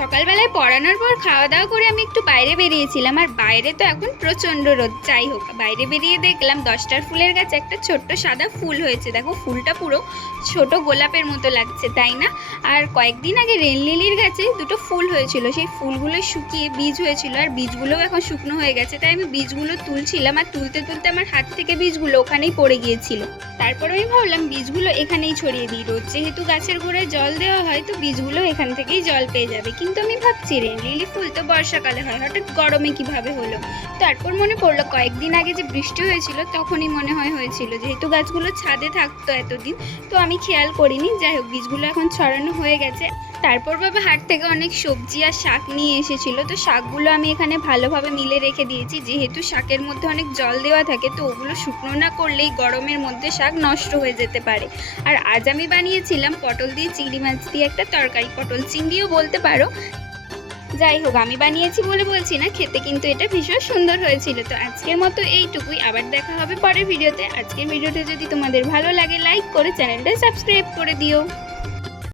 সকালবেলায় পড়ানোর পর খাওয়া দাওয়া করে আমি একটু বাইরে বেরিয়েছিলাম, আর বাইরে তো এখন প্রচণ্ড রোদ। যাই হোক, বাইরে বেরিয়ে দেখলাম 10টার ফুলের গাছে একটা ছোট্ট সাদা ফুল হয়েছে। দেখো, ফুলটা পুরো ছোট গোলাপের মতো লাগছে, তাই না? আর কয়েকদিন আগে রেন লিলির গাছে দুটো ফুল হয়েছিল, সেই ফুলগুলো শুকিয়ে বীজ হয়েছিল, আর বীজগুলোও এখন শুকনো হয়ে গেছে। তাই আমি বীজগুলো তুলছিলাম, আর তুলতে তুলতে আমার হাত থেকে বীজগুলো ওখানেই পড়ে গিয়েছিল। তারপর আমি ভাবলাম বীজগুলো এখানেই ছড়িয়ে দিই। রোজ যেহেতু গাছের গোড়ায় জল দেওয়া হয়, তো বীজগুলো এখান থেকেই জল পেয়ে যাবে। কিন্তু আমি ভাবছি, রেন লিলি ফুল তো বর্ষাকালে হয়, হঠাৎ গরমে কিভাবে হলো? তারপর মনে পড়লো কয়েকদিন আগে যে বৃষ্টি হয়েছিল, তখনই মনে হয়েছিল। যেহেতু গাছগুলো ছাদে থাকতো এতদিন, তো আমি খেয়াল করিনি। যাই হোক, বীজগুলো এখন ছড়ানো হয়ে গেছে। তারপর বাবা হাট থেকে অনেক সবজি আর শাক নিয়ে এসেছিল, তো শাকগুলো আমি এখানে ভালোভাবে মিলে রেখে দিয়েছি। যেহেতু শাকের মধ্যে অনেক জল দেওয়া থাকে, তো ওগুলো শুকনো না করলেই গরমের মধ্যে শাক নষ্ট হয়ে যেতে পারে। আর আজ আমি বানিয়েছিলাম পটল দিয়ে চিংড়ি মাছ দিয়ে একটা তরকারি, পটল চিংড়িও বলতে পারো। যাই হোক, আমি বানিয়েছি বলে বলছি না, খেতে কিন্তু এটা ভীষণ সুন্দর হয়েছিল। তো আজকের মতো এইটুকুই, আবার দেখা হবে পরের ভিডিওতে। আজকের ভিডিওটা যদি তোমাদের ভালো লাগে, লাইক করে চ্যানেলটা সাবস্ক্রাইব করে দিও।